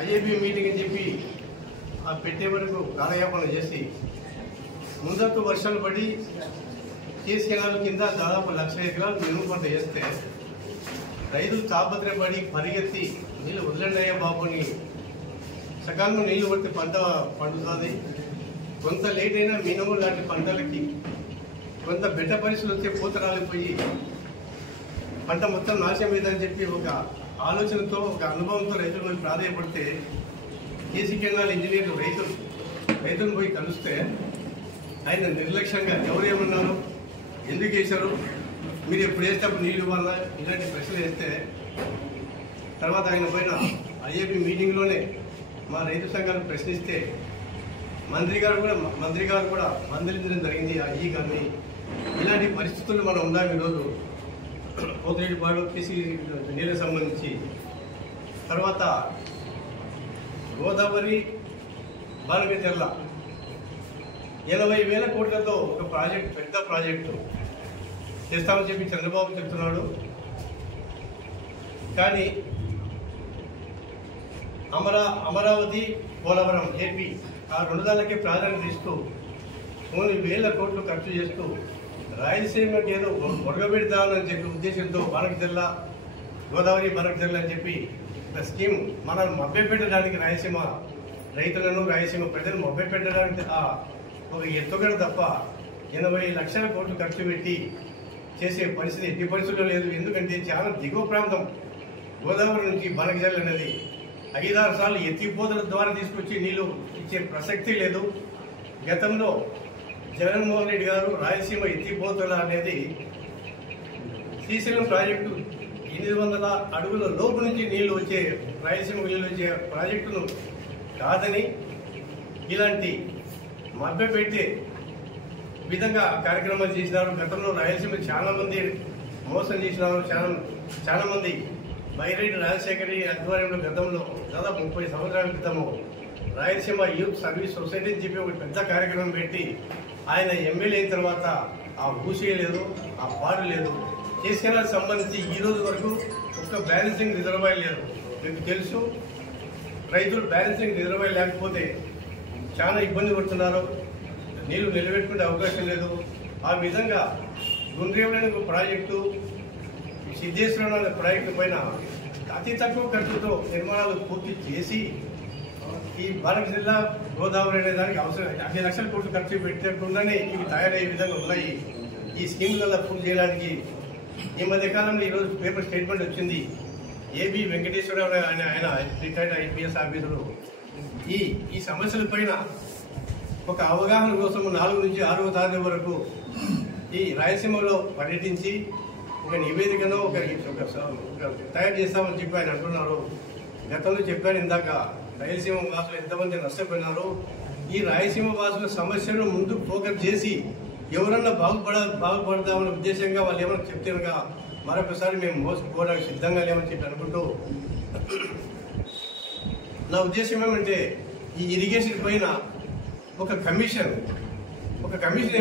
IAB meeting అని చెప్పి ఆ పెట్టే వరకు కాలయాపన చేసి ముందస్తు వర్షాలు పడి కేసు కెనాల కింద దాదాపు 1,00,000 ఎకరాలు మినుము పంట చేస్తే రైతులు తాపత్రయపడి పరిగెత్తి నీళ్ళు వదిలేండి అయ్యా బాబుని సకాలంలో నీళ్లు పడితే పంట పండుతుంది. కొంత లేట్ అయినా మినుము లాంటి పంటలకి కొంత బెట్ట పరిస్థితులు వస్తే పూత రాలిపోయి పంట మొత్తం నాశనం అయిందని చెప్పి ఒక ఆలోచనతో ఒక అనుభవంతో రైతులు పోయి ప్రాధాన్యపడితే కేసీ కెనాల్ ఇంజనీర్లు రైతులను పోయి కలిస్తే ఆయన నిర్లక్ష్యంగా ఎవరు ఏమన్నారు, ఎందుకు వేశారు, మీరు ఎప్పుడు వేస్తే అప్పుడు నీళ్లు ఇవ్వాలా, ఇలాంటి ప్రశ్నలు వేస్తే తర్వాత ఆయన పోయిన ఐఏబీ మీటింగ్లోనే మా రైతు సంఘాలు ప్రశ్నిస్తే మంత్రి గారు కూడా మందలించడం జరిగింది. ఈ గారిని ఇలాంటి పరిస్థితులు మనం ఉన్నాం ఈరోజు పోతిరెడ్డిపాడు కేసీ నీళ్ళకు సంబంధించి. తర్వాత గోదావరి బాలగచెర్ల 80,000 కోట్లతో ఒక ప్రాజెక్ట్, పెద్ద ప్రాజెక్టు చేస్తామని చెప్పి చంద్రబాబు చెప్తున్నాడు. కానీ అమరావతి పోలవరం ఏపీ ఆ 2 దానికే ప్రాధాన్యత ఇస్తూ కొన్ని 1,000 కోట్లు ఖర్చు చేస్తూ రాయలసీమకి ఏదో ఒరగబెడతామని చెప్పి ఉద్దేశంతో బాలగచెర్ల గోదావరి బాలగచెర్ల అని చెప్పి స్కీమ్ మనం మభ్యపెట్టడానికి రాయలసీమ రైతులను రాయలసీమ ప్రజలను మభ్యపెట్టడానికి ఒక ఎత్తుగడ తప్ప 80 లక్షల కోట్లు ఖర్చు పెట్టి చేసే పరిస్థితి ఎట్టి పరిస్థితుల్లో లేదు. ఎందుకంటే చాలా దిగువ ప్రాంతం గోదావరి నుంచి బాలగచెర్ల అనేది 5-6 సార్లు ఎత్తిపోతల ద్వారా తీసుకొచ్చి నీళ్లు ఇచ్చే ప్రసక్తి లేదు. గతంలో జగన్మోహన్ రెడ్డి గారు రాయలసీమ ఎత్తిపోతల అనేది శ్రీశైలం ప్రాజెక్టు 800 అడుగుల లోపు నుంచి నీళ్లు వచ్చే రాయలసీమకు నీళ్లు వచ్చే ప్రాజెక్టును కాదని ఇలాంటి మభ్యపెట్టే విధంగా కార్యక్రమాలు చేసినారు. గతంలో రాయలసీమ చాలా మంది మోసం చేసినారు. చాలా మంది బైరెడ్డి రాజశేఖర్ ఆధ్వర్యంలో గతంలో దాదాపు 30 సంవత్సరాల క్రితము రాయలసీమ యూత్ సర్వీస్ సొసైటీ అని చెప్పి ఒక పెద్ద కార్యక్రమం పెట్టి ఆయన ఎమ్మెల్యే అయిన తర్వాత ఆ ఊసే లేదు, ఆ పాడు లేదు. కేసీ కెనాల్కి సంబంధించి ఈ రోజు వరకు ఒక్క బ్యాలెన్సింగ్ రిజర్వాయర్ లేదు. మీకు తెలుసు, రైతులు బ్యాలెన్సింగ్ రిజర్వాయర్ లేకపోతే చాలా ఇబ్బంది పడుతున్నారు. నీళ్లు నిలబెట్టుకునే అవకాశం లేదు. ఆ విధంగా గుండ్రేవులైన ఒక ప్రాజెక్టు, సిద్ధేశ్వరం అనే ప్రాజెక్టు పైన అతి తక్కువ ఖర్చుతో నిర్మాణాలు పూర్తి చేసి ఈ బాలగచెర్ల గోదావరి అనే దానికి అవసరం 50 లక్షల కోట్లు ఖర్చు పెట్టకుండానే ఇవి తయారయ్యే విధంగా ఉన్నాయి. ఈ స్కీములలో పూర్తి చేయడానికి ఈ మధ్య కాలంలో ఈరోజు పేపర్ స్టేట్మెంట్ వచ్చింది. ఏబి వెంకటేశ్వరరావు ఆయన రిటైర్డ్ ఐపీఎస్ ఆఫీసరు ఈ సమస్యల పైన ఒక అవగాహన కోసం 4 నుంచి 6వ తారీఖు వరకు ఈ రాయలసీమలో పర్యటించి ఒక నివేదికను ఒక తయారు చేస్తామని చెప్పి ఆయన అంటున్నారు. గతంలో చెప్పాను ఇందాక, రాయలసీమ వాసులు ఎంతమంది నష్టపోయినారు. ఈ రాయలసీమ వాసుల సమస్యను ముందు ఫోకస్ చేసి ఎవరన్నా బాగుపడతామనే ఉద్దేశంగా వాళ్ళు ఏమైనా చెప్తేనగా మరొకసారి మేము మోసపోవడానికి సిద్ధంగా లేమని చెప్పి అనుకుంటూ, నా ఉద్దేశం ఏమంటే ఈ ఇరిగేషన్ పైన ఒక కమిషన్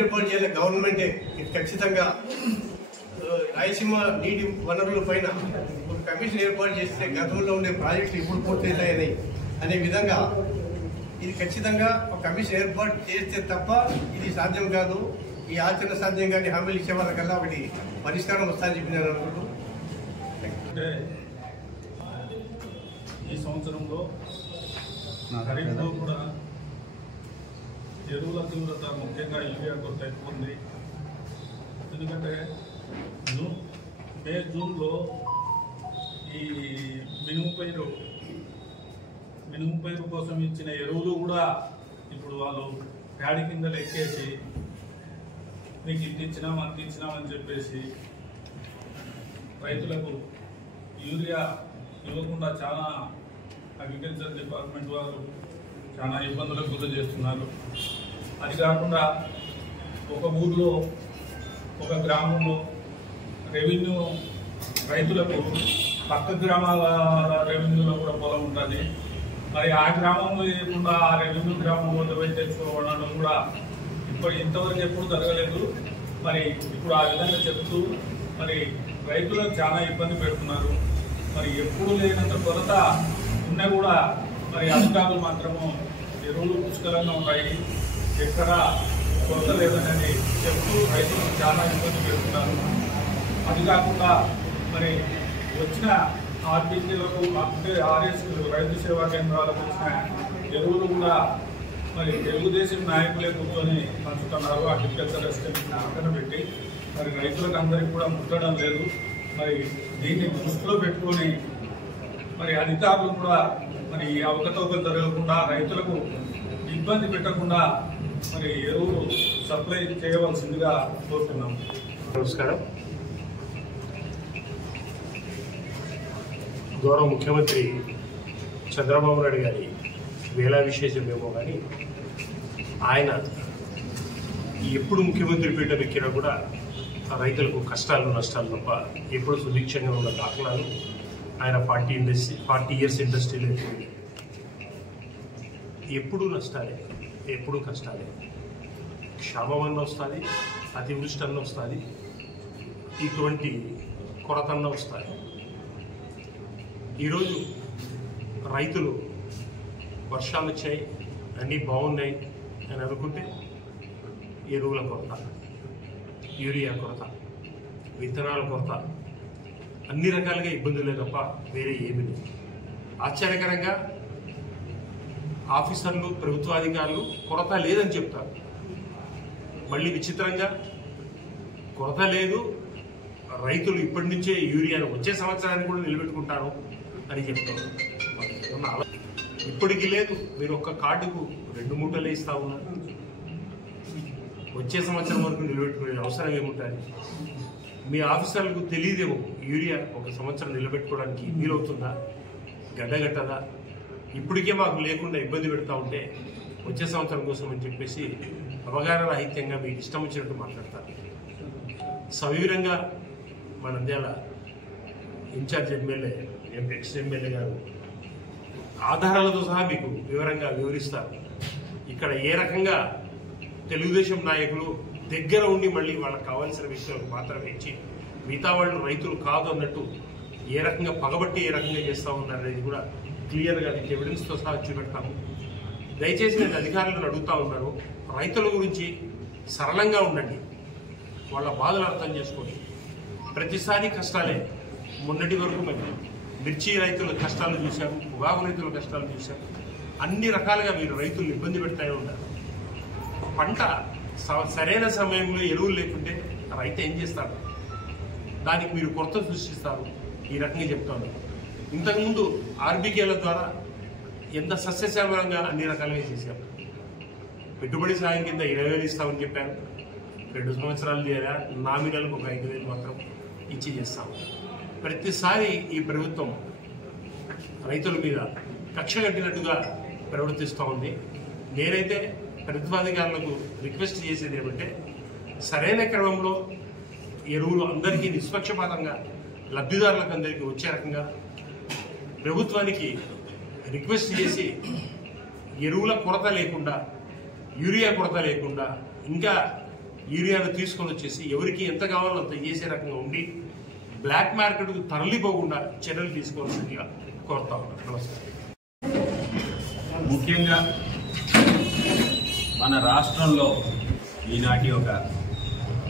ఏర్పాటు చేయాలి గవర్నమెంటే. ఖచ్చితంగా రాయలసీమ నీటి వనరుల పైన ఒక కమిషన్ ఏర్పాటు చేస్తే గతంలో ఉండే ప్రాజెక్టులు ఇప్పుడు పూర్తవుతాయని అనే విధంగా ఇది ఖచ్చితంగా ఒక కమిషన్ ఏర్పాటు చేస్తే తప్ప ఇది సాధ్యం కాదు. ఈ ఆచరణ సాధ్యం కానీ హామీలు ఇచ్చే వాళ్ళకల్లా ఒకటి పరిష్కారం వస్తాయని చెప్పి నేను అనుకుంటూ, ఈ సంవత్సరంలో ఖరీఫ్లో కూడా ఎరువుల తీవ్రత ముఖ్యంగా యూరియా కొరత ఎక్కువ ఉంది. ఎందుకంటే మే జూన్లో ఈ మినుము పైరు కోసం ఇచ్చిన ఎరువులు కూడా ఇప్పుడు వాళ్ళు ప్యాడి కింద లెక్కేసి మీకు ఇంత ఇచ్చినామని చెప్పేసి రైతులకు యూరియా ఇవ్వకుండా చాలా అగ్రికల్చర్ డిపార్ట్మెంట్ వారు చాలా ఇబ్బందులకు గురి చేస్తున్నారు. అది కాకుండా ఒక ఊర్లో ఒక గ్రామంలో రెవెన్యూ రైతులకు పక్క గ్రామాల రెవెన్యూలో కూడా పొలం ఉంటుంది. మరి ఆ గ్రామంలో లేకుండా ఆ రెవెన్యూ గ్రామంలో తెచ్చుకోవడం కూడా ఇంతవరకు ఎప్పుడు జరగలేదు. మరి ఇప్పుడు ఆ విధంగా చెప్తూ మరి రైతులకు చాలా ఇబ్బంది పెడుతున్నారు. మరి ఎప్పుడు లేనంత కొరత ఉన్నా కూడా మరి అధికారులు మాత్రము ఎరువులు పుష్కలంగా ఉన్నాయి, ఎక్కడ కొరత లేదనేది చెప్తూ రైతులకు చాలా ఇబ్బంది పెడుతున్నారు. అది కాకుండా మరి వచ్చిన ఆర్బీసీలకు అంటే ఆర్ఎస్ రైతు సేవా కేంద్రాలకు వచ్చిన ఎరువులు కూడా మరి తెలుగుదేశం నాయకులే కూర్చొని పంచుతున్నారు. అగ్రికల్చర్ అసిస్టెంట్ పక్కన పెట్టి మరి రైతులకు అందరికీ కూడా ముట్టడం లేదు. మరి దీన్ని దృష్టిలో పెట్టుకొని మరి అధికారులు కూడా మరి అవకతవకలు జరగకుండా రైతులకు ఇబ్బంది పెట్టకుండా మరి ఎరువులు సప్లై చేయవలసిందిగా కోరుతున్నాం. నమస్కారం. గౌరవ ముఖ్యమంత్రి చంద్రబాబు నాయుడు గారి వేలా విశేషమేమో కానీ ఆయన ఎప్పుడు ముఖ్యమంత్రి పీఠం ఎక్కినా కూడా రైతులకు కష్టాలు నష్టాలు తప్ప ఎప్పుడు సుభిక్షంగా ఉన్న దాఖలాలు ఆయన 40 ఇయర్స్ ఇండస్ట్రీలో ఎప్పుడు నష్టాలే, ఎప్పుడు కష్టాలే. క్షామమన్న వస్తుంది, అతివృష్టి అన్న వస్తుంది, ఇటువంటి కొరతన్న వస్తుంది. ఈరోజు రైతులు వర్షాలు వచ్చాయి, అన్నీ బాగున్నాయి అని అనుకుంటే ఎరువుల కొరత, యూరియా కొరత, విత్తనాల కొరత, అన్ని రకాలుగా ఇబ్బందులే తప్ప వేరే ఏమీ లేదు. ఆశ్చర్యకరంగా ఆఫీసర్లు, ప్రభుత్వాధికారులు కొరత లేదని చెప్తారు. మళ్ళీ విచిత్రంగా కొరత లేదు, రైతులు ఇప్పటి నుంచే యూరియాను వచ్చే సంవత్సరానికి కూడా నిలబెట్టుకుంటారు అని చెప్తారు. ఇప్పటికీ లేదు, మీరు ఒక్క కార్డుకు 2 మూటలే ఇస్తా ఉన్నారు. వచ్చే సంవత్సరం వరకు నిలబెట్టుకునే అవసరం ఏముంటుంది? మీ ఆఫీసర్లకు తెలియదేమో యూరియా ఒక సంవత్సరం నిలబెట్టుకోవడానికి వీలవుతుందా, గడ్డగట్టదా? ఇప్పటికే మాకు లేకుండా ఇబ్బంది పెడతా ఉంటే వచ్చే సంవత్సరం కోసం అని చెప్పేసి అవగాహన రాహిత్యంగా మీకు ఇష్టం వచ్చినట్టు మాట్లాడతారు. సవివరంగా మన Nandyal incharge MLA, ex MLA గారు ఆధారాలతో సహా మీకు వివరంగా వివరిస్తారు. ఇక్కడ ఏ రకంగా తెలుగుదేశం నాయకులు దగ్గర ఉండి మళ్ళీ వాళ్ళకి కావాల్సిన విషయాలకు మాత్రమే ఇచ్చి మిగతా వాళ్ళు రైతులు కాదు అన్నట్టు ఏ రకంగా పగబట్టి ఏ రకంగా చేస్తూ ఉన్నారనేది కూడా క్లియర్గా ఎవిడెన్స్తో సహా చూపెడతాము. దయచేసి నేను అధికారులను అడుగుతా ఉన్నాను, రైతుల గురించి సరళంగా ఉండండి, వాళ్ళ బాధలు అర్థం చేసుకోండి. ప్రతిసారి కష్టాలే. మొన్నటి వరకు మేము మిర్చి రైతుల కష్టాలు చూసాము, పొగాకు రైతుల కష్టాలు చూసాము. అన్ని రకాలుగా మీరు రైతులు ఇబ్బంది పెడతానే ఉన్నారు. పంట సరైన సమయంలో ఎరువులు లేకుంటే రైతు ఏం చేస్తారు? దానికి మీరు కొరత సృష్టిస్తారు. ఈ రకంగా చెప్తాను. ఇంతకుముందు ఆర్బీకేల ద్వారా ఎంత సస్యశ్యామలంగా అన్ని రకాలుగా చేశాము. పెట్టుబడి సాయం కింద 20,000 ఇస్తామని చెప్పాను. 2 సంవత్సరాలు లేదా నామినల్కు ఒక 5,000 మాత్రం ఇచ్చి చేస్తాము. ప్రతిసారి ఈ ప్రభుత్వం రైతుల మీద కక్ష కట్టినట్టుగా ప్రవర్తిస్తూ ఉంది. నేనైతే ప్రభుత్వాధికారులకు రిక్వెస్ట్ చేసేది ఏమంటే, సరైన క్రమంలో ఎరువులు అందరికీ నిష్పక్షపాతంగా లబ్ధిదారులకు అందరికీ వచ్చే రకంగా ప్రభుత్వానికి రిక్వెస్ట్ చేసి ఎరువుల కొరత లేకుండా, యూరియా కొరత లేకుండా, ఇంకా యూరియాను తీసుకొని వచ్చేసి ఎవరికి ఎంత కావాలో అంత చేసే రకంగా ఉండి బ్లాక్ మార్కెట్కు తరలిపోకుండా చర్యలు తీసుకోవాల్సిందిగా కోరుతా ఉన్నాను. నమస్కారం. ముఖ్యంగా మన రాష్ట్రంలో ఈనాటి ఒక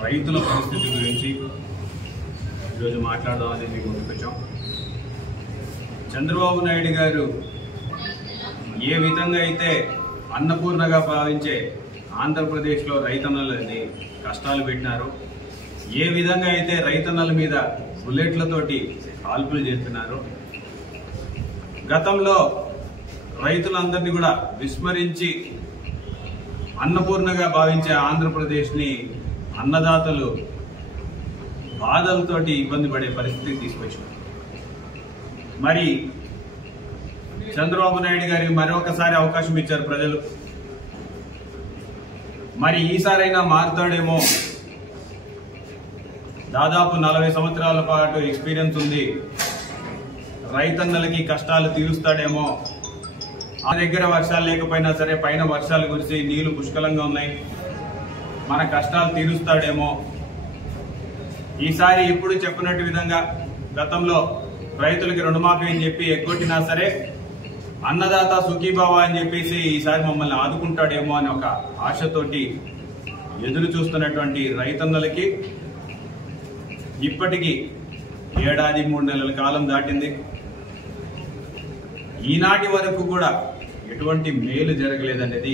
రైతుల పరిస్థితి గురించి ఈరోజు మాట్లాడదాం అనేది మీకు ముందుకొచ్చాం. చంద్రబాబు నాయుడు గారు ఏ విధంగా అయితే అన్నపూర్ణగా భావించే ఆంధ్రప్రదేశ్లో రైతన్నలని కష్టాలు పెట్టినారో, ఏ విధంగా అయితే రైతన్నల మీద బుల్లెట్లతోటి కాల్పులు చేస్తున్నారు, గతంలో రైతులందరినీ కూడా విస్మరించి అన్నపూర్ణగా భావించే ఆంధ్రప్రదేశ్ని అన్నదాతలు బాధలతోటి ఇబ్బంది పడే పరిస్థితికి తీసుకొచ్చారు. మరి చంద్రబాబు నాయుడు గారికి మరొకసారి అవకాశం ఇచ్చారు ప్రజలు. మరి ఈసారైనా మారుతాడేమో. దాదాపు 40 సంవత్సరాల పాటు ఎక్స్పీరియన్స్ ఉంది, రైతన్నలకి కష్టాలు తీరుస్తాడేమో. ఆ దగ్గర వర్షాలు లేకపోయినా సరే పైన వర్షాలు కురిసి నీళ్లు పుష్కలంగా ఉన్నాయి, మన కష్టాలు తీరుస్తాడేమో. ఈసారి ఇప్పుడు చెప్పినట్టు విధంగా గతంలో రైతులకి రుణమాఫీ అని చెప్పి ఎగ్గొట్టినా సరే అన్నదాత సుఖీభావ అని చెప్పేసి ఈసారి మమ్మల్ని ఆదుకుంటాడేమో అని ఒక ఆశతోటి ఎదురు చూస్తున్నటువంటి రైతన్నలకి ఇప్పటికీ 7 3 నెలల కాలం దాటింది. ఈనాటి వరకు కూడా ఎటువంటి మేలు జరగలేదనేది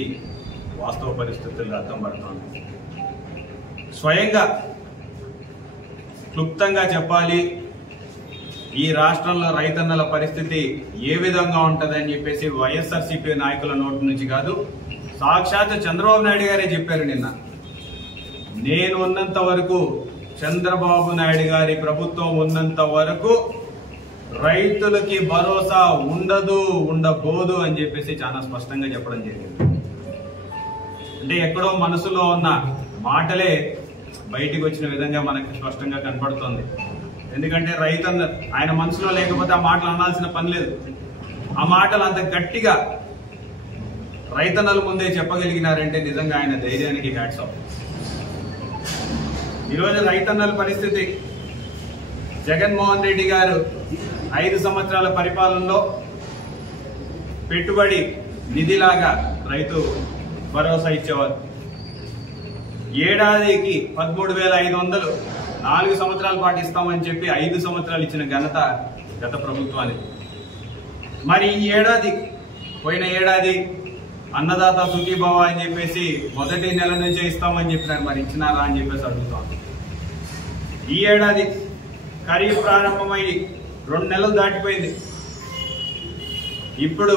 వాస్తవ పరిస్థితుల్లో అర్థం పడుతోంది. స్వయంగా క్లుప్తంగా చెప్పాలి, ఈ రాష్ట్రంలో రైతన్నల పరిస్థితి ఏ విధంగా ఉంటుందని చెప్పేసి వైఎస్ఆర్సీపీ నాయకుల నోటి నుంచి కాదు, సాక్షాత్ చంద్రబాబు నాయుడు గారే చెప్పారు నిన్న. నేను ఉన్నంత వరకు, చంద్రబాబు నాయుడు గారి ప్రభుత్వం ఉన్నంత వరకు రైతులకి భరోసా ఉండదు, ఉండబోదు అని చెప్పేసి చాలా స్పష్టంగా చెప్పడం జరిగింది. అంటే ఎక్కడో మనసులో ఉన్న మాటలే బయటికి వచ్చిన విధంగా మనకు స్పష్టంగా కనపడుతోంది. ఎందుకంటే రైతన్న ఆయన మనసులో లేకపోతే ఆ మాటలు అనాల్సిన పని లేదు. ఆ మాటలు అంత గట్టిగా రైతన్నల ముందే చెప్పగలిగినారంటే నిజంగా ఆయన ధైర్యానికి హ్యాట్స్ ఆఫ్. ఈరోజు రైతన్నల పరిస్థితి, జగన్మోహన్ రెడ్డి గారు 5 సంవత్సరాల పరిపాలనలో పెట్టుబడి నిధిలాగా రైతు భరోసా ఇచ్చేవారు. ఏడాదికి 13,500 4 సంవత్సరాల పాటు ఇస్తామని చెప్పి 5 సంవత్సరాలు ఇచ్చిన ఘనత గత ప్రభుత్వానికి. మరి ఈ ఏడాది, పోయిన ఏడాది అన్నదాత సుఖీభావ అని చెప్పేసి మొదటి నెల నుంచే ఇస్తామని చెప్పినారు. మరి ఇచ్చినారా అని చెప్పేసి అడుగుతాం. ఈ ఏడాది ఖరీఫ్ ప్రారంభమై 2 నెలలు దాటిపోయింది. ఇప్పుడు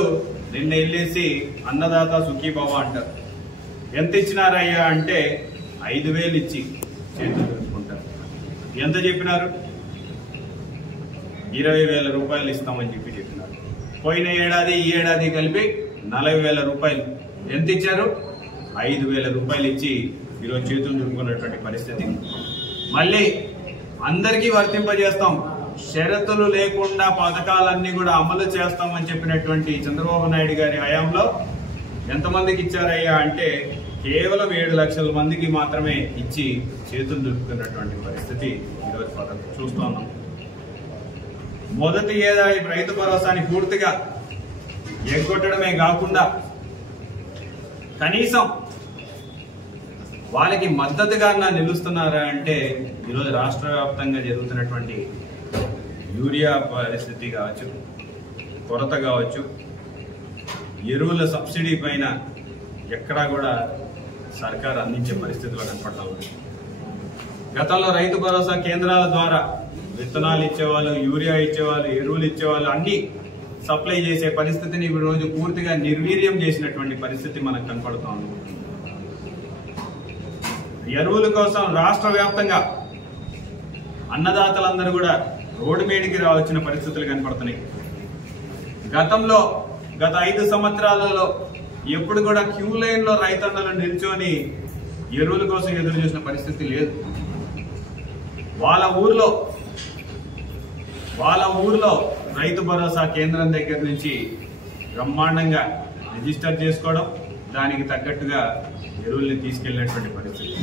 నిన్న వెళ్ళేసి అన్నదాత సుఖీభావ అంటారు. ఎంత ఇచ్చినారయ్యా అంటే 5,000 ఇచ్చి చేతులు పెట్టుకుంటారు. ఎంత చెప్పినారు? 20,000 రూపాయలు ఇస్తామని చెప్పినారు. పోయిన ఏడాది ఈ ఏడాది కలిపి 40,000 రూపాయలు. ఎంత ఇచ్చారు? 5,000 రూపాయలు ఇచ్చి ఈరోజు చేతులు దులుపుకున్నటువంటి పరిస్థితి. మళ్ళీ అందరికీ వర్తింపజేస్తాం, షరతులు లేకుండా పథకాలన్నీ కూడా అమలు చేస్తామని చెప్పినటువంటి చంద్రబాబు నాయుడు గారి హయాంలో ఎంతమందికి ఇచ్చారయ్యా అంటే కేవలం 7 లక్షల మందికి మాత్రమే ఇచ్చి చేతులు దులుపుకున్నటువంటి పరిస్థితి ఈరోజు చూస్తూ ఉన్నాం. మొదటి ఏడాది రైతు భరోసాని పూర్తిగా ఎగ్గొట్టడమే కాకుండా కనీసం వాళ్ళకి మద్దతుగా నిలుస్తున్నారా అంటే ఈరోజు రాష్ట్ర వ్యాప్తంగా జరుగుతున్నటువంటి యూరియా పరిస్థితి కావచ్చు, కొరత కావచ్చు, ఎరువుల సబ్సిడీ పైన ఎక్కడా కూడా సర్కారు అందించే పరిస్థితిలో కనపడతా ఉంది. గతంలో రైతు భరోసా కేంద్రాల ద్వారా విత్తనాలు ఇచ్చేవాళ్ళు, యూరియా ఇచ్చేవాళ్ళు, ఎరువులు ఇచ్చేవాళ్ళు, అన్ని సప్లై చేసే పరిస్థితిని ఈ రోజు పూర్తిగా నిర్వీర్యం చేసినటువంటి పరిస్థితి మనకు కనపడుతూ ఉంది. ఎరువుల కోసం రాష్ట్ర వ్యాప్తంగా అన్నదాతలందరూ కూడా రోడ్డు మీదకి రావచ్చిన పరిస్థితులు కనపడుతున్నాయి. గతంలో గత 5 సంవత్సరాలలో ఎప్పుడు కూడా క్యూ లైన్ లో రైతన్నలు నిల్చొని ఎరువుల కోసం ఎదురు చూసిన పరిస్థితి లేదు. వాళ్ళ ఊర్లో రైతు భరోసా కేంద్రం దగ్గర నుంచి బ్రహ్మాండంగా రిజిస్టర్ చేసుకోవడం, దానికి తగ్గట్టుగా ఎరువుల్ని తీసుకెళ్లినటువంటి పరిస్థితి.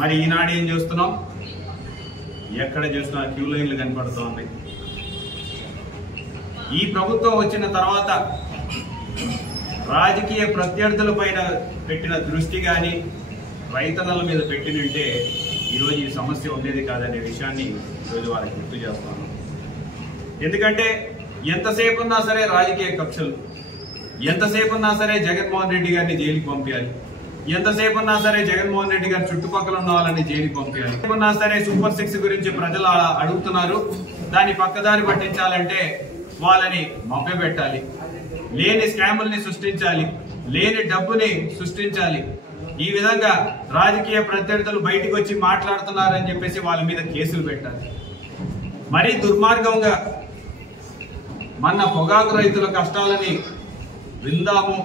మరి ఈనాడు ఏం చూస్తున్నాం? ఎక్కడ చూసినా క్యూ లైన్లు కనపడుతూ ఉన్నాయి. ఈ ప్రభుత్వం వచ్చిన తర్వాత రాజకీయ ప్రత్యర్థుల పైన పెట్టిన దృష్టి కానీ రైతన్నల మీద పెట్టినంటే ఈరోజు ఈ సమస్య ఉండేది కాదనే విషయాన్ని ఈరోజు వారికి గుర్తు చేస్తాను. ఎందుకంటే ఎంతసేపు ఉన్నా సరే రాజకీయ కక్షలు, ఎంతసేపు ఉన్నా సరే జగన్మోహన్ రెడ్డి గారిని జైలుకి పంపించాలి, ఎంతసేపు ఉన్నా సరే జగన్మోహన్ రెడ్డి గారి చుట్టుపక్కల ఉన్న వాళ్ళని జైలుకి పంపించాలి, ఉన్నా సరే సూపర్ 6 గురించి ప్రజలు అడుగుతున్నారు, దాన్ని పక్కదారి పట్టించాలంటే వాళ్ళని మభ్యపెట్టాలి, లేని స్కాముల్ని సృష్టించాలి, లేని డబ్బుని సృష్టించాలి. ఈ విధంగా రాజకీయ ప్రత్యర్థులు బయటకు వచ్చి మాట్లాడుతున్నారని చెప్పేసి వాళ్ళ మీద కేసులు పెట్టాలి. మరీ దుర్మార్గంగా మన పొగాకు రైతుల కష్టాలని విందాము,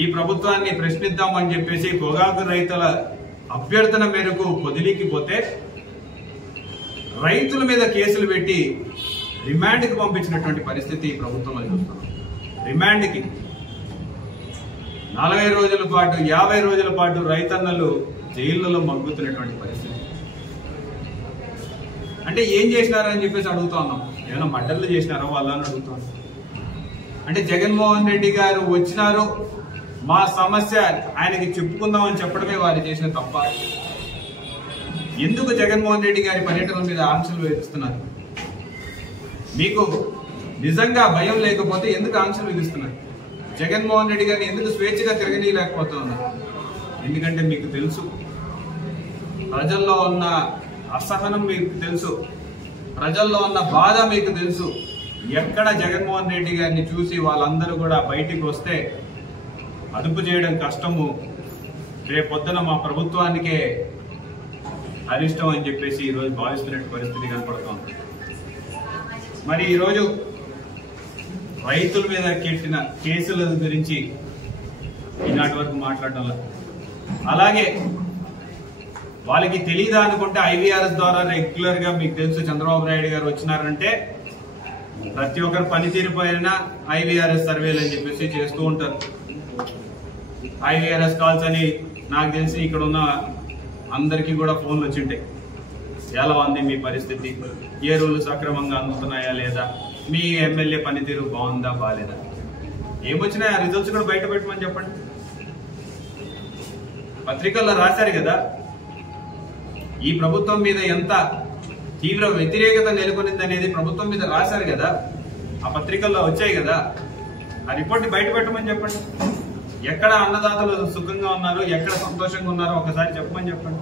ఈ ప్రభుత్వాన్ని ప్రశ్నిద్దాము అని చెప్పేసి పొగాకు రైతుల అభ్యర్థన మేరకు పొదిలికి పోతే రైతుల మీద కేసులు పెట్టి రిమాండ్కి పంపించినటువంటి పరిస్థితి ప్రభుత్వంలో చూస్తున్నాం. రిమాండ్కి 40 రోజుల పాటు 50 రోజుల పాటు రైతన్నలు జైళ్లలో మగ్గుతున్నటువంటి పరిస్థితి. అంటే ఏం చేసినారని చెప్పేసి అడుగుతా ఉన్నాం. ఏమైనా మడ్డర్లు చేసినారో వాళ్ళని అడుగుతాం. అంటే జగన్మోహన్ రెడ్డి గారు వచ్చినారు, మా సమస్య ఆయనకి చెప్పుకుందామని చెప్పడమే వారు చేసిన తప్ప. ఎందుకు జగన్మోహన్ రెడ్డి గారి పర్యటన మీద ఆంక్షలు విధిస్తున్నారు? మీకు నిజంగా భయం లేకపోతే ఎందుకు ఆంక్షలు విధిస్తున్నారు? జగన్మోహన్ రెడ్డి గారిని ఎందుకు స్వేచ్ఛగా తిరగనీయలేకపోతున్నారు? ఎందుకంటే మీకు తెలుసు, ప్రజల్లో ఉన్న అసహనం మీకు తెలుసు, ప్రజల్లో ఉన్న బాధ మీకు తెలుసు. ఎక్కడ జగన్మోహన్ రెడ్డి గారిని చూసి వాళ్ళందరూ కూడా బయటికి వస్తే అదుపు చేయడం కష్టము, రేపొద్దున మా ప్రభుత్వానికే అరిష్టం అని చెప్పేసి ఈరోజు భావిస్తున్న పరిస్థితి కనపడుతోంది. మరి ఈరోజు రైతుల మీద కెట్టిన కేసుల గురించి ఈనాటి వరకు మాట్లాడడం లేదు. అలాగే వాళ్ళకి తెలియదా అనుకుంటే IVRS ద్వారా రెగ్యులర్ గా మీకు తెలుసు చంద్రబాబు నాయుడు గారు వచ్చినారంటే ప్రతి ఒక్కరు పనితీరు పైన IVRS సర్వేలు అని చెప్పేసి చేస్తూ ఉంటారు. IVRS కాల్స్ అని నాకు తెలిసి ఇక్కడ ఉన్న అందరికీ కూడా ఫోన్లు వచ్చింటాయి. ఎలా ఉంది మీ పరిస్థితి, ఎరువులు సక్రమంగా అందుతున్నాయా లేదా, మీ ఎమ్మెల్యే పనితీరు బాగుందా బాగాలేదా, ఏమొచ్చినా ఆ రిజల్ట్స్ కూడా బయట పెట్టమని చెప్పండి. పత్రికల్లో రాశారు కదా ఈ ప్రభుత్వం మీద ఎంత తీవ్ర వ్యతిరేకత నెలకొనింది అనేది ప్రభుత్వం మీద రాశారు కదా, ఆ పత్రికల్లో వచ్చాయి కదా, ఆ రిపోర్ట్ బయట పెట్టమని చెప్పండి. ఎక్కడ అన్నదాతలు సుఖంగా ఉన్నారు, ఎక్కడ సంతోషంగా ఉన్నారో ఒకసారి చెప్పమని చెప్పండి.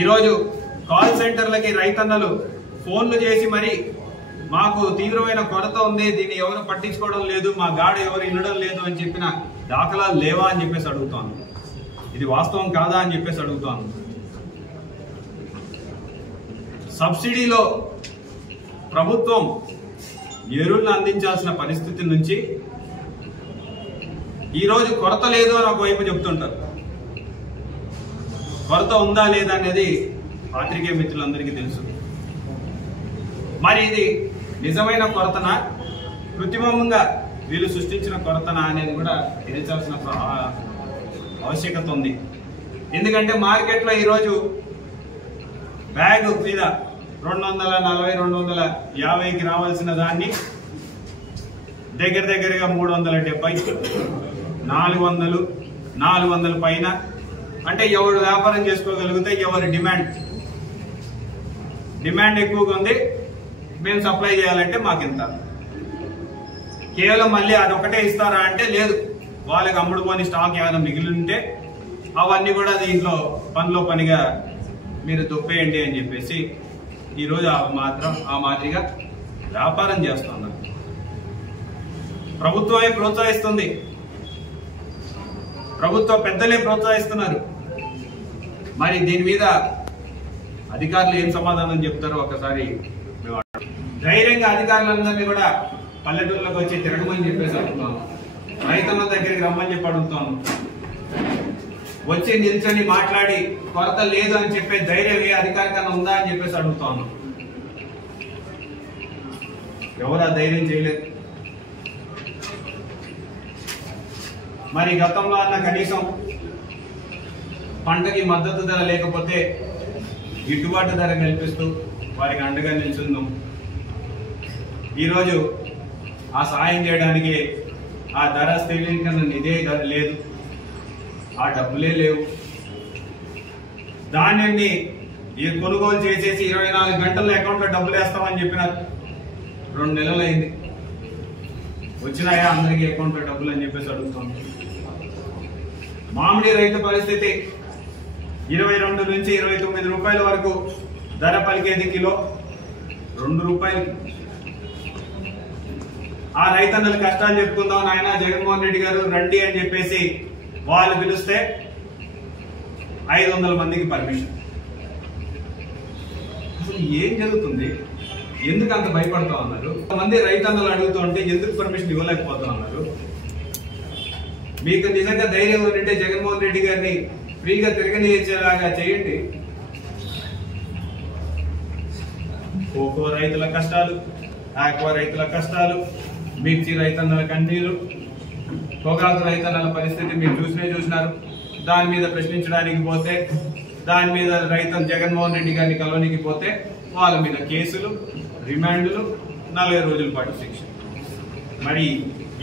ఈరోజు కాల్ సెంటర్లకి రైతన్నలు ఫోన్లు చేసి మరి మాకు తీవ్రమైన కొరత ఉంది, దీన్ని ఎవరు పట్టించుకోవడం లేదు, మా గాడ ఎవరు వినడం లేదు అని చెప్పిన దాఖలాలు లేవా అని చెప్పేసి అడుగుతాను. ఇది వాస్తవం కాదా అని చెప్పేసి అడుగుతాను. సబ్సిడీలో ప్రభుత్వం ఎరువులను అందించాల్సిన పరిస్థితి నుంచి ఈరోజు కొరత లేదు అని ఒకవైపు చెప్తుంటారు. కొరత ఉందా లేదా అనేది పాత్రికేయ మిత్రులందరికీ తెలుసు. మరి ఇది నిజమైన కొరతనా, కృత్రిమంగా వీళ్ళు సృష్టించిన కొరతనా అనేది కూడా తెలియాల్సిన ఆవశ్యకత ఉంది. ఎందుకంటే మార్కెట్లో ఈరోజు బ్యాగ్ మీద 240, 250కి రావాల్సిన దాన్ని దగ్గరగా 370, 400, 400 పైన. అంటే ఎవరు వ్యాపారం చేసుకోగలిగితే ఎవరి డిమాండ్ ఎక్కువగా ఉంది, మేము సప్లై చేయాలంటే మాకింత. కేవలం మళ్ళీ అదొకటే ఇస్తారా అంటే లేదు, వాళ్ళకి అమ్ముడుపోని స్టాక్ ఏమైనా మిగిలి ఉంటే అవన్నీ కూడా దీంట్లో పనిలో పనిగా మీరు దొప్పేయండి అని చెప్పేసి ఈరోజు ఆ మాదిరిగా వ్యాపారం చేస్తున్నారు. ప్రభుత్వమే ప్రోత్సహిస్తుంది, ప్రభుత్వ పెద్దలే ప్రోత్సహిస్తున్నారు. మరి దీని మీద అధికారులు ఏం సమాధానం చెప్తారో ఒకసారి ధైర్యంగా అధికారులందరినీ కూడా పల్లెటూరులోకి వచ్చి తిరగమని చెప్పేసి అడుగుతాను. రైతుల దగ్గరికి రమ్మని చెప్పి అడుగుతాను. వచ్చి నిల్చొని మాట్లాడి కొరత లేదు అని చెప్పే ధైర్యం ఏ అధికారికన్నా ఉందా అని చెప్పేసి అడుగుతాను. ఎవరు ఆ ధైర్యం చేయలేదు. మరి గతంలో అన్న కనీసం పంటకి మద్దతు ధర లేకపోతే గిట్టుబాటు ధర కల్పిస్తూ వారికి అండగా నిల్చుందాం. ఈరోజు ఆ సాయం చేయడానికి ఆ ధర స్థిరీకరణ నిధే లేదు, ఆ డబ్బులే లేవు. ధాన్యాన్ని కొనుగోలు చేసేసి 24 గంటల్లో అకౌంట్లో డబ్బులు వేస్తామని చెప్పినారు. 2 నెలలు అయింది, వచ్చినాయా అందరికీ అకౌంట్లో డబ్బులు అని చెప్పేసి అడుగుతుంది. మామిడి రైతు పరిస్థితి 22 నుంచి 29 రూపాయల వరకు ధర పలికేది కిలో 2 రూపాయలు. ఆ రైతన్నలు కష్టాలు చెప్పుకుందాం నాయన జగన్మోహన్ రెడ్డి గారు రండి అని చెప్పేసి వాళ్ళు పిలిస్తే 500 మందికి పర్మిషన్. అసలు ఏం జరుగుతుంది? ఎందుకు అంత భయపడతా ఉన్నారు? కొంతమంది రైతన్నలు అడుగుతూ ఉంటే ఎందుకు పర్మిషన్ ఇవ్వలేకపోతా ఉన్నారు? మీకు నిజంగా ధైర్యం ఉంటే జగన్మోహన్ రెడ్డి గారిని ఫ్రీగా తిరగనిచ్చేలాగా చేయండి. కోకో రైతుల కష్టాలు, ఆక్వా రైతుల కష్టాలు, మిర్చి రైతన్నల కన్నీళ్లు, పొగాకు రైతన్నల పరిస్థితి మీరు చూసినారు. దాని మీద ప్రశ్నించడానికి పోతే, దాని మీద రైతు జగన్మోహన్ రెడ్డి గారిని కలవనికి పోతే వాళ్ళ మీద కేసులు, రిమాండ్లు, 40 రోజుల పాటు శిక్ష. మరి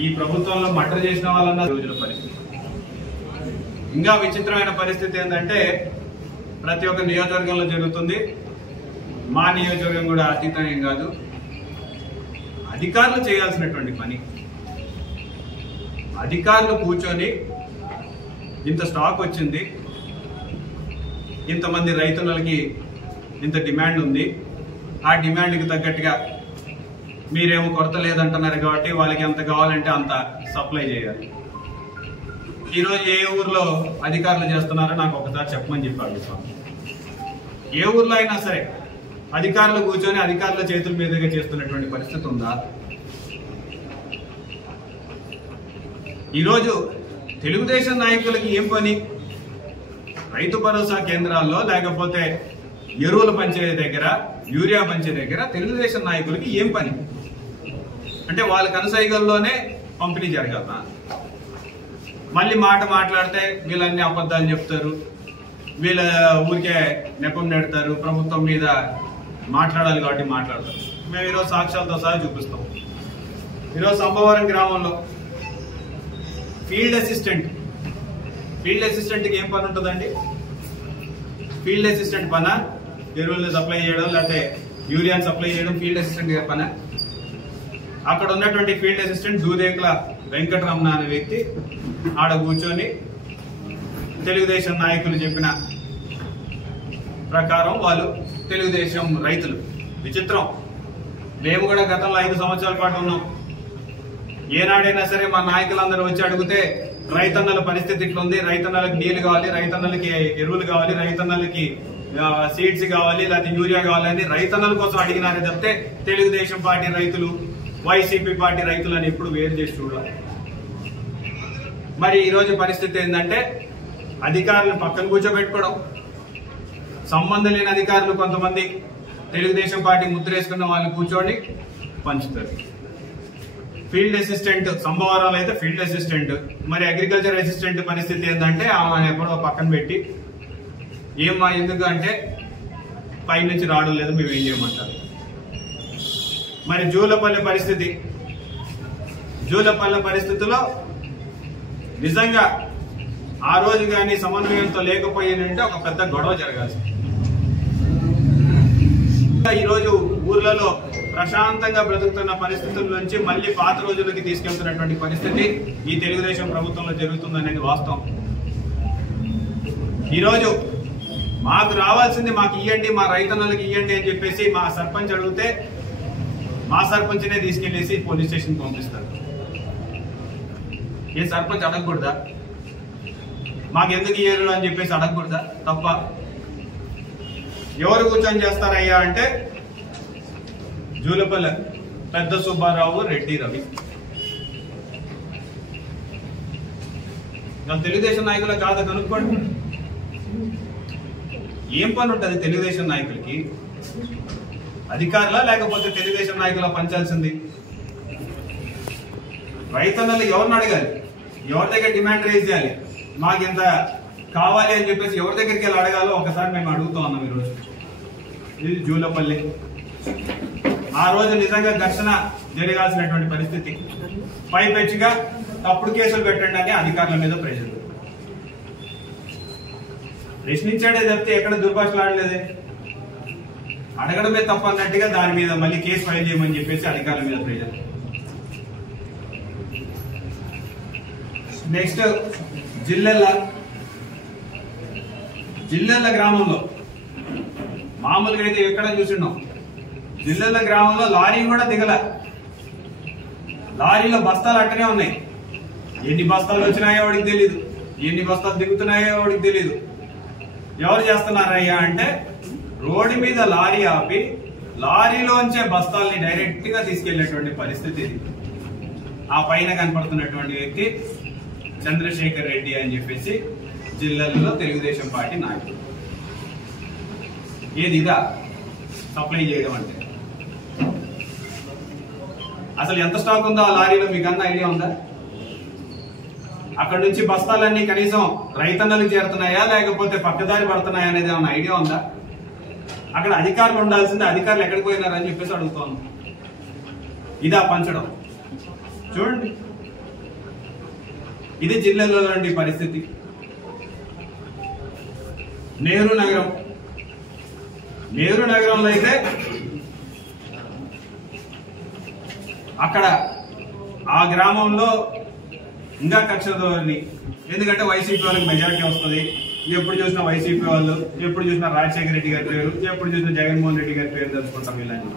ఈ ప్రభుత్వంలో మర్డర్ చేసిన వాళ్ళన్న రోజుల పరిస్థితి. ఇంకా విచిత్రమైన పరిస్థితి ఏంటంటే ప్రతి ఒక్క నియోజకవర్గంలో జరుగుతుంది. మా నియోజకవర్గం కూడా అతీతం ఏం కాదు. అధికారులు చేయాల్సినటువంటి పని, అధికారులు కూర్చొని ఇంత స్టాక్ వచ్చింది, ఇంతమంది రైతులకి ఇంత డిమాండ్ ఉంది, ఆ డిమాండ్కి తగ్గట్టుగా మీరేమో కొరత లేదంటున్నారు కాబట్టి వాళ్ళకి ఎంత కావాలంటే అంత సప్లై చేయాలి. ఈరోజు ఏ ఊర్లో అధికారులు చేస్తున్నారో నాకు ఒకసారి చెప్పమని చెప్పారు. ఏ ఊర్లో అయినా సరే అధికారులు కూర్చొని అధికారుల చేతుల మీదుగా చేస్తున్నటువంటి పరిస్థితి ఉందా? ఈరోజు తెలుగుదేశం నాయకులకి ఏం పని? రైతు భరోసా కేంద్రాల్లో లేకపోతే ఎరువులు పంచే దగ్గర, యూరియా పంచే దగ్గర తెలుగుదేశం నాయకులకి ఏం పని? అంటే వాళ్ళ కనసైగల్లోనే పంపిణీ జరగాల. మళ్ళీ మాట్లాడితే వీళ్ళన్ని అబద్ధాలు చెప్తారు, వీళ్ళ ఊరికే నెపం నెడతారు, ప్రభుత్వం మీద మాట్లాడాలి కాబట్టి మాట్లాడతారు. మేము ఈరోజు సాక్ష్యాలతో సహా చూపిస్తాం. ఈరోజు సంభవరం గ్రామంలో ఫీల్డ్ అసిస్టెంట్కి ఏం పని ఉంటుందండి? ఫీల్డ్ అసిస్టెంట్ పన ఎరువులను సప్లై చేయడం లేకపోతే యూరియాని సప్లై చేయడం ఫీల్డ్ అసిస్టెంట్ పన? అక్కడ ఉన్నటువంటి ఫీల్డ్ అసిస్టెంట్ దూదేకుల వెంకటరమణ అనే వ్యక్తి ఆడ కూర్చొని తెలుగుదేశం నాయకులు చెప్పిన ప్రకారం వాళ్ళు తెలుగుదేశం రైతులు. విచిత్రం, మేము కూడా గతంలో 5 సంవత్సరాల పాటు ఉన్నాం. ఏనాడైనా సరే మా నాయకులందరూ వచ్చి అడిగితే రైతన్నల పరిస్థితి ఇట్లుంది, రైతన్నలకు నీళ్లు కావాలి, రైతన్నలకి ఎరువులు కావాలి, రైతన్నలకి సీడ్స్ కావాలి, లేకపోతే యూరియా కావాలని రైతన్నల కోసం అడిగినారే తప్పితే తెలుగుదేశం పార్టీ రైతులు, వైసీపీ పార్టీ రైతులు అని ఎప్పుడు వేరు చేసి చూడాలి. మరి ఈరోజు పరిస్థితి ఏంటంటే అధికారులను పక్కన కూర్చోబెట్టుకోవడం, సంబంధం లేని అధికారులు కొంతమంది తెలుగుదేశం పార్టీ ముద్రేసుకున్న వాళ్ళు కూర్చొని పంచుతారు. ఫీల్డ్ అసిస్టెంట్ సంభవరాలు అయితే ఫీల్డ్ అసిస్టెంట్, మరి అగ్రికల్చర్ అసిస్టెంట్ పరిస్థితి ఏంటంటే ఆమె ఎక్కడో పక్కన పెట్టి ఏమా ఎందుకు అంటే పై నుంచి రావడం లేదు, మేము ఏం చేయమంటారు. మరి జూలపల్లి పరిస్థితిలో నిజంగా ఆ రోజు కానీ సమన్వయంతో లేకపోయిందంటే ఒక పెద్ద గొడవ జరగాల్సింది. ఈరోజు ఊర్లలో ప్రశాంతంగా బ్రతుకుతున్న పరిస్థితుల నుంచి మళ్ళీ పాత రోజులకి తీసుకెళ్తున్నటువంటి పరిస్థితి ఈ తెలుగుదేశం ప్రభుత్వంలో జరుగుతుందనేది వాస్తవం. ఈరోజు మాకు రావాల్సింది మాకు ఇవ్వండి, మా రైతన్నలకు ఇవ్వండి అని చెప్పేసి మా సర్పంచ్ అడిగితే మా సర్పంచ్నే తీసుకెళ్లేసి పోలీస్ స్టేషన్ పంపిస్తారు. ఏ సర్పంచ్ అడగకూడదా? మాకెందుకు ఇయ్యరు అని చెప్పేసి అడగకూడదా? తప్ప. ఎవరు కూర్చొని చేస్తారయ్యా అంటే జూలపల్లి పెద్ద సుబ్బారావు, రెడ్డి రవి. తెలుగుదేశం నాయకుల కాదా కనుక్కోండి. ఏం పని ఉంటుంది తెలుగుదేశం నాయకులకి? అధికారులా లేకపోతే తెలుగుదేశం నాయకుల పంచాల్సింది? రైతన్నలు ఎవరిని అడగాలి? ఎవరి దగ్గర డిమాండ్ రేజ్ చేయాలి? మాకింత కావాలి అని చెప్పేసి ఎవరి దగ్గరికి వెళ్ళి అడగాలో ఒకసారి మేము అడుగుతా ఉన్నాం. ఈరోజు ఇది జూలపల్లి. ఆ రోజు నిజంగా ఘర్షణ జరగాల్సినటువంటి పరిస్థితి. పైపెచ్చిగా తప్పుడు కేసులు పెట్టండి అని అధికారుల మీద ప్రెషర్. ప్రశ్నించాడే చెప్తే ఎక్కడ దుర్భాషలు ఆడలేదే, అడగడమే తప్ప అన్నట్టుగా దాని మీద మళ్ళీ కేసు ఫైల్ చేయమని చెప్పేసి అధికారుల మీద ప్రెషర్. నెక్స్ట్ జిల్లెల్ల గ్రామంలో మామూలుగా అయితే ఎక్కడ చూసిన్నాం, జిల్లెల్ల గ్రామంలో లారీ కూడా దిగల. లారీలో బస్తాలు అట్టనే ఉన్నాయి. ఎన్ని బస్తాలు వచ్చినాయో వాడికి తెలీదు, ఎన్ని బస్తాలు దిగుతున్నాయో వాడికి తెలీదు. ఎవరు చేస్తున్నారయ్యా అంటే రోడ్డు మీద లారీ ఆపి లారీలోంచే బస్తాల్ని డైరెక్ట్ గా తీసుకెళ్లేటువంటి పరిస్థితి. ఆ పైన కనపడుతున్నటువంటి వ్యక్తి చంద్రశేఖర్ రెడ్డి అని చెప్పేసి జిల్లాల్లో తెలుగుదేశం పార్టీ నాయకుడు. ఏది ఇదా సప్లై చేయడం అంటే? అసలు ఎంత స్టాక్ ఉందో ఆ లారీలో మీకు అన్న ఐడియా ఉందా? అక్కడ నుంచి బస్తాలన్నీ కనీసం రైతన్నలకు చేరుతున్నాయా లేకపోతే పక్కదారి పడుతున్నాయా అనేది ఏమన్నా ఐడియా ఉందా? అక్కడ అధికారులు ఉండాల్సిందే, అధికారులు ఎక్కడికి పోయినారని చెప్పేసి అడుగుతాను. ఇదా పంచడం? చూడండి, ఇది జిల్లాలో లాంటి పరిస్థితి. నెహ్రూ నగరంలో అయితే అక్కడ ఆ గ్రామంలో ఇంకా కక్ష ధోరణి. ఎందుకంటే వైసీపీ వాళ్ళకి మెజారిటీ వస్తుంది. ఎప్పుడు చూసినా వైసీపీ వాళ్ళు, ఎప్పుడు చూసినా రాజశేఖర రెడ్డి గారి పేరు, ఎప్పుడు చూసినా జగన్మోహన్ రెడ్డి గారి పేరు తెలుసుకుంటాం. వీళ్ళని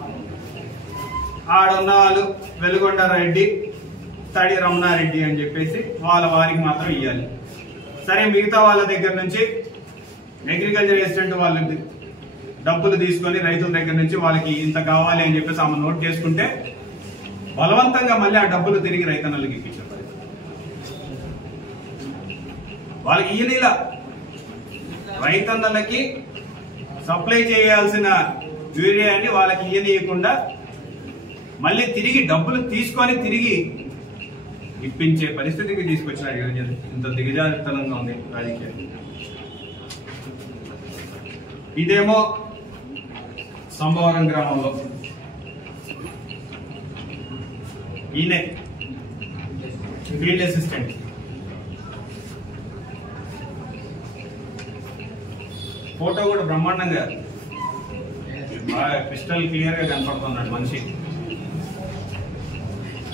ఆడున్న వాళ్ళు వెలుగొండ రెడ్డి, తడి రమణారెడ్డి అని చెప్పేసి వారికి మాత్రం ఇవ్వాలి. సరే, మిగతా వాళ్ళ దగ్గర నుంచి అగ్రికల్చర్ అసిస్టెంట్ వాళ్ళకి డబ్బులు తీసుకొని రైతుల దగ్గర నుంచి వాళ్ళకి ఇంత కావాలి అని చెప్పేసి ఆమె నోట్ చేసుకుంటే బలవంతంగా మళ్ళీ ఆ డబ్బులు తిరిగి రైతన్నలకి ఇప్పించారు. వాళ్ళకి ఈయన రైతన్నలకి సప్లై చేయాల్సిన యూరియాని వాళ్ళకి ఇయ్యనీయకుండా మళ్ళీ తిరిగి డబ్బులు తీసుకొని తిరిగి ఇప్పించే పరిస్థితికి తీసుకొచ్చినారు. ఇంత దిగజారితనంగా ఉంది రాజకీయం. ఇదేమో సంభవరం గ్రామంలో ఈయనే ఫీల్డ్ అసిస్టెంట్. ఫోటో కూడా బ్రహ్మాండంగా బాగా క్రిస్టల్ క్లియర్ గా కనపడుతున్నాడు మనిషి.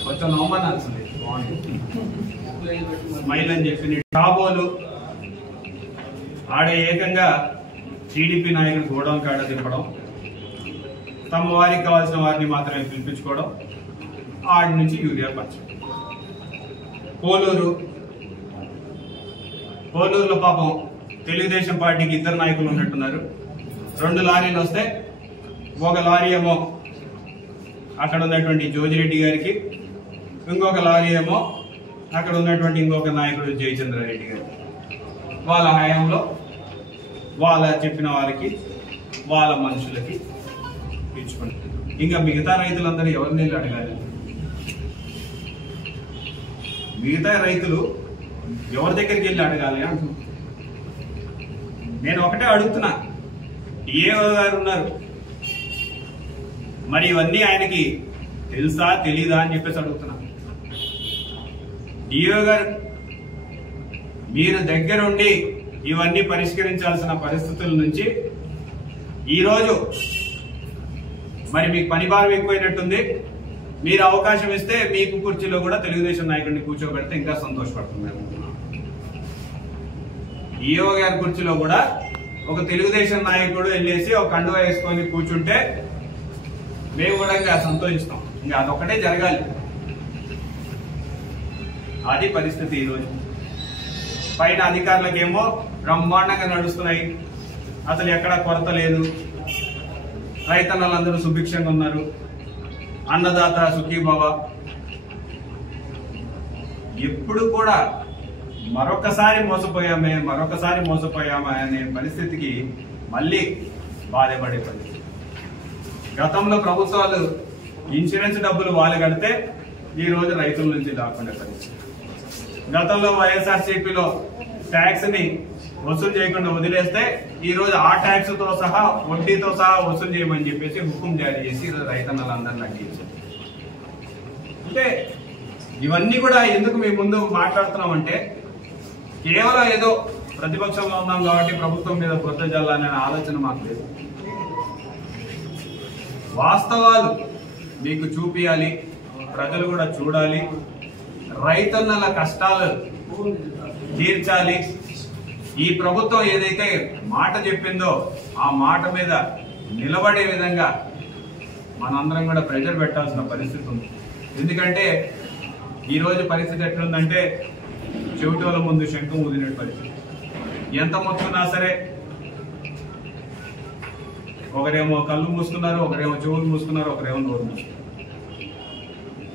కొంచెం నవ్వనాల్సింది, స్మైల్ అని చెప్పి. కాబోలు ఆడే ఏకంగా టీడీపీ నాయకుడు గోడౌన్ కాడ తిప్పడం, తమ వారికి కావాల్సిన వారిని మాత్రమే పిలిపించుకోవడం, ఆడి నుంచి యూరియా పంచడం. పోలూరులో పాపం తెలుగుదేశం పార్టీకి ఇద్దరు నాయకులు ఉన్నట్టున్నారు. 2 లారీలు వస్తే ఒక లారీ ఏమో అక్కడ ఉన్నటువంటి జోజిరెడ్డి గారికి, ఇంకొక లారీ ఏమో అక్కడ ఉన్నటువంటి ఇంకొక నాయకుడు జయచంద్రారెడ్డి గారికి. వాళ్ళ హయాంలో వాళ్ళ చెప్పిన వారికి, వాళ్ళ మనుషులకి ఇచ్చుకుంటారు. ఇంకా మిగతా రైతులందరూ ఎవరి నీళ్ళు అడగాలి? మిగతా రైతులు ఎవరి దగ్గరికి వెళ్ళి అడగాలి అంటున్నారు. నేను ఒకటే అడుగుతున్నా, డిఏఓ గారు ఉన్నారు, మరి ఇవన్నీ ఆయనకి తెలుసా తెలీదా అని చెప్పేసి అడుగుతున్నా. డిఏఓ గారు, మీరు దగ్గరుండి ఇవన్నీ పరిష్కరించాల్సిన పరిస్థితుల నుంచి ఈరోజు మరి మీకు పని భారం ఎక్కువైనట్టుంది. మీరు అవకాశం ఇస్తే మీకు కుర్చీలో కూడా తెలుగుదేశం నాయకుడిని కూర్చోబెడితే ఇంకా సంతోషపడుతున్నారు. ఈఓ గారి కుర్చీలో కూడా ఒక తెలుగుదేశం నాయకుడు వెళ్ళేసి ఒక కండువా వేసుకొని కూర్చుంటే మేము కూడా ఇంకా సంతోషిస్తాం. ఇంకా అదొక్కటే జరగాలి. అది పరిస్థితి ఈరోజు. పైన అధికారులకేమో బ్రహ్మాండంగా నడుస్తున్నాయి, అసలు ఎక్కడ కొరత లేదు, రైతన్నలందరూ సుభిక్షంగా ఉన్నారు, అన్నదాత సుఖీభవ. ఎప్పుడు కూడా మరొకసారి మోసపోయామే అనే పరిస్థితికి మళ్ళీ బాధపడే పరిస్థితి. గతంలో ప్రభుత్వాలు ఇన్సూరెన్స్ డబ్బులు వాళ్ళు కడితే ఈ రోజు రైతుల నుంచి దాక్కునే పరిస్థితి. గతంలో వైఎస్ఆర్సీపీలో ట్యాక్స్ ని వసూలు చేయకుండా వదిలేస్తే ఈ రోజు ఆ ట్యాక్స్ తో సహా వడ్డీతో సహా వసూలు చేయమని చెప్పేసి హుకుం జారీ చేసి ఈరోజు రైతన్నలందరినీ అడ్డించారు. అంటే ఇవన్నీ కూడా ఎందుకు మీ ముందు మాట్లాడుతున్నామంటే, కేవలం ఏదో ప్రతిపక్షంలో ఉన్నాం కాబట్టి ప్రభుత్వం మీద బురద జల్లాలనే ఆలోచన మాకు లేదు. వాస్తవాలు మీకు చూపియాలి, ప్రజలు కూడా చూడాలి, రైతన్నల కష్టాలు తీర్చాలి. ఈ ప్రభుత్వం ఏదైతే మాట చెప్పిందో ఆ మాట మీద నిలబడే విధంగా మనందరం కూడా ప్రెజర్ పెట్టాల్సిన పరిస్థితి ఉంది. ఎందుకంటే ఈ రోజు పరిస్థితి ఎట్లుందంటే చెవిటోల ముందు శంఖం ఊదిన పరిస్థితి. ఎంత మొత్తుకున్నా సరే ఒకరేమో కళ్ళు మూసుకున్నారు, ఒకరేమో చెవులు మూసుకున్నారు, ఒకరేమో నోరు మూసుకున్నారు.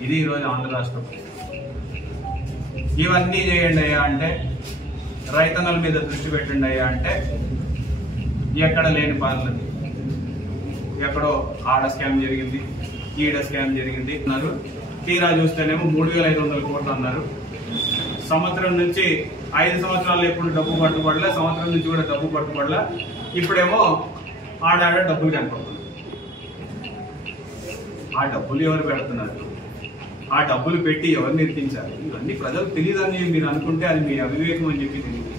ఇది ఈరోజు ఆంధ్ర రాష్ట్రం. ఇవన్నీ చేయండి అయ్యా అంటే, రైతన్నల మీద దృష్టి పెట్టండి అయ్యా అంటే ఎక్కడ లేని పనులు. ఎక్కడో ఆడ స్కామ్ జరిగింది, ఈడ స్కామ్ జరిగింది అన్నారు. తీరా చూస్తేనేమో 3,500 కోట్లు అన్నారు. సంవత్సరం నుంచి 5 సంవత్సరాలు ఎప్పుడు డబ్బు పట్టుబడలే, సంవత్సరం నుంచి కూడా డబ్బు పట్టుబడలే. ఇప్పుడేమో ఆడాడ డబ్బులు కనపడుతుంది. ఆ డబ్బులు ఎవరు పెడుతున్నారు? ఆ డబ్బులు పెట్టి ఎవరు నిర్మించాలి ఇవన్నీ ప్రజలకు తెలియదని మీరు అనుకుంటే అది మీ అవివేకం అని చెప్పి తెలియదు.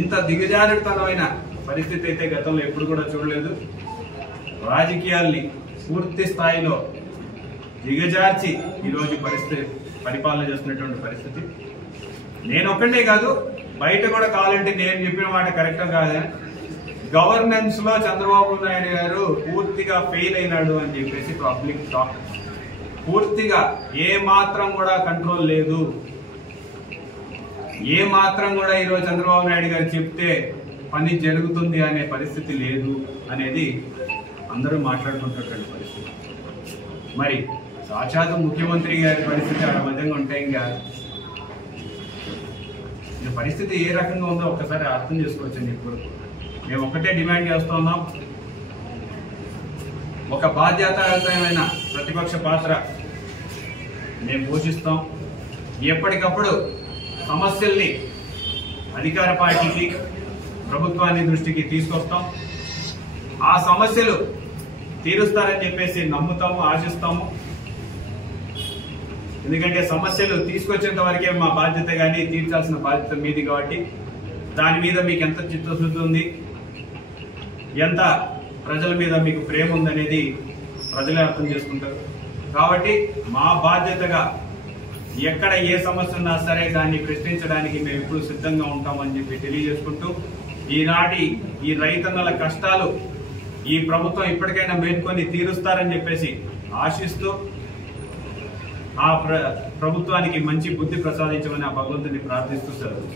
ఇంత దిగజారుతనమైన పరిస్థితి అయితే గతంలో ఎప్పుడు కూడా చూడలేదు. రాజకీయాల్ని పూర్తి స్థాయిలో దిగజార్చి ఈరోజు పరిపాలన చేస్తున్నటువంటి పరిస్థితి. నేను ఒక్కడే కాదు, బయట కూడా కావాలంటే నేను చెప్పిన మాట కరెక్ట్ కాదా, గవర్నెన్స్ లో చంద్రబాబు నాయుడు గారు పూర్తిగా ఫెయిల్ అయినాడు అని చెప్పేసి పబ్లిక్ టాక్. పూర్తిగా ఏ మాత్రం కూడా కంట్రోల్ లేదు, ఏ మాత్రం కూడా ఈరోజు చంద్రబాబు నాయుడు గారు చెప్తే పని జరుగుతుంది అనే పరిస్థితి లేదు అనేది అందరూ మాట్లాడుకుంటున్నటువంటి పరిస్థితి. మరి సాక్షాత్ ముఖ్యమంత్రి గారి పరిస్థితి ఆ విధంగా ఉంటే ఇంకా పరిస్థితి ఏ రకంగా ఉందో ఒక్కసారి అర్థం చేసుకోవచ్చండి. ఇప్పుడు మేము ఒక్కటే డిమాండ్ చేస్తూ ఉన్నాం, ఒక బాధ్యతాయుతమైన ప్రతిపక్ష పాత్ర మేము పోషిస్తాం. ఎప్పటికప్పుడు సమస్యల్ని అధికార పార్టీకి ప్రభుత్వాన్ని దృష్టికి తీసుకొస్తాం. ఆ సమస్యలు తీరుస్తారని చెప్పేసి నమ్ముతాము, ఆశిస్తాము. ఎందుకంటే సమస్యలు తీసుకొచ్చేంత వరకే మా బాధ్యత, కానీ తీర్చాల్సిన బాధ్యత మీది కాబట్టి దాని మీద మీకు ఎంత చిత్తశుద్ధి ఉంది, ఎంత ప్రజల మీద మీకు ప్రేమ ఉందనేది ప్రజలే అర్థం చేసుకుంటారు. కాబట్టి మా బాధ్యతగా ఎక్కడ ఏ సమస్య ఉన్నా సరే దాన్ని ప్రశ్నించడానికి మేము ఎప్పుడు సిద్ధంగా ఉంటామని చెప్పి తెలియజేసుకుంటూ, ఈనాటి ఈ రైతన్నల కష్టాలు ఈ ప్రభుత్వం ఇప్పటికైనా మేల్కొని తీరుస్తారని చెప్పేసి ఆశిస్తూ ఆ ప్రభుత్వానికి మంచి బుద్ధి ప్రసాదించమని ఆ భగవంతుని ప్రార్థిస్తూ సెలవు.